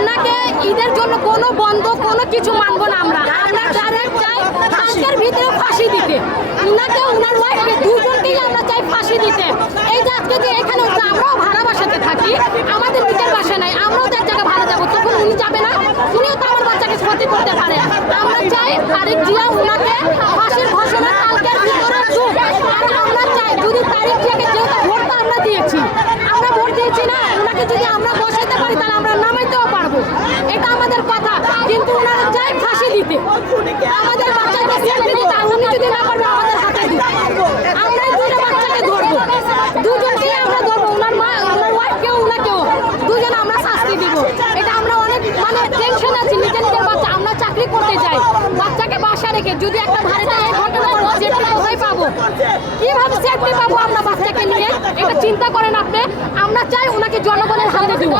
উনাকে ঈদের জন্য কোনো বন্ধ কোনো কিছু মানবো না। আমরা ডাইরেক্ট চাই কালকের ভিতরে ফাঁসি দিতে, উনাকে উনার ওয়াইফকে দুজনকেই আমরা চাই ফাঁসি দিতে। এই যে আজকে যে এখানে হচ্ছে, আমরাও ভাড়া বাসাতে থাকি, আমাদের নিজের বাসা নাই, আমরাও তো এক জায়গায় ভাড়া যাবো, তখন উনি যাবে না? উনিও তো আমার বাচ্চাকে ক্ষতি করতে পারে। আমরা চাই তারিক জিয়া উনাকে ফাঁসির ঘোষণা কালকের ভিতরে দুক। আর আমরা চাই যদি তারিক জিয়াকে, যেহেতু ভোটটা আমরা দিয়েছি, আমরা ভোট দিয়েছি না, উনাকে যদি আমরা বসাইতে পারি তাহলে আমরা নামাইতেও পারবো, এটা আমাদের কথা। কিন্তু ওনারা চাই ফাঁসি দিতে, আমাদের বাচ্চাকে সেফটি দিতে। উনি যদি না পারবে আমাদের হাতে দিতে, আমরা দুটো বাচ্চাকে ধরবো, দুজনকেই আমরা ধরবো, ওনার মা, ওনার ওয়াইফকেও, ওনাকেও, দুজন আমরা শাস্তি দিব। এটা আমরা অনেক টেনশন আছি, নিজের বাচ্চা, আমরা চাকরি করতে যাই, বাচ্চাকে বাসা রেখে যদি একটা ভাড়াটা এই ঘটনা সেফটি কোথায় পাবো, কিভাবে সেফটি পাবো আমরা বাচ্চাকে নিয়ে? এটা চিন্তা করেন আপনি। আমরা চাই ওনাকে জনগণের হাতে দিব।